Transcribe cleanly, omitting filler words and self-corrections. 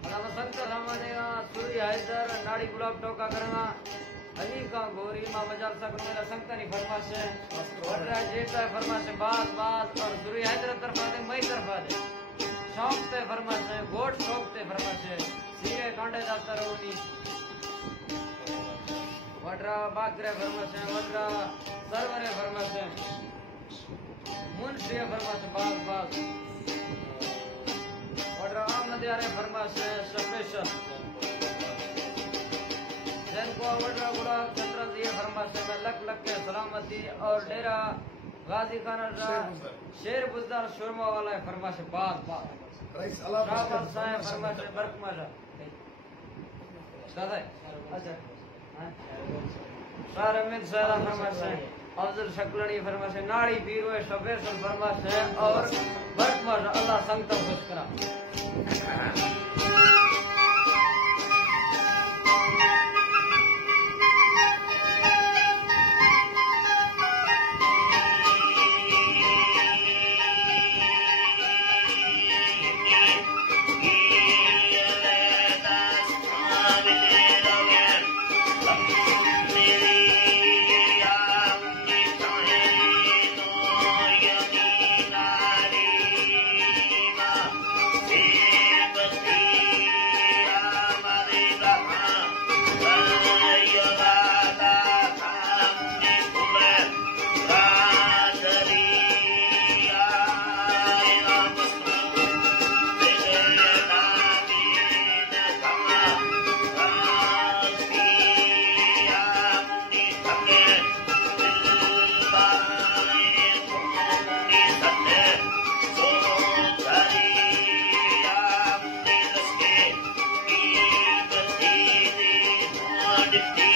संत रामानेगा सूर्य हैदर नाड़ी गुलाब टोका करना अली का गोरी मां बाजार सकनो मेरा संतनी फरमाश है और जेता फरमाश है बात बात और सूर्य हैदर तरफा दे मई तरफा दे शौक ते फरमाश है गोट शौक ते फरमाश है सीरे कांडे जाता रोनी वडरा बाकरे फरमाश है वडरा सरवरे फरमाश है मुंशी फरमाश है बात बात वडरा आमद यारे फरमाश है स्पेशल जिनको वडरा गुड़ा चंद्र जी फरमाश है लक लक के सलामती और डेरा गाजी खाना शेर बुजदार शोरमा वाला है फरमाश है बात बात शाबाश साहब फरमाश है बरकमाजा दादा अच्छा सारे में सारा फरमाश है अफजल शक्लनी फरमाश है नाड़ी पीरो है स्पेशल फरमाश है और बरकमाजा अल्लाह संगत खुश करा Did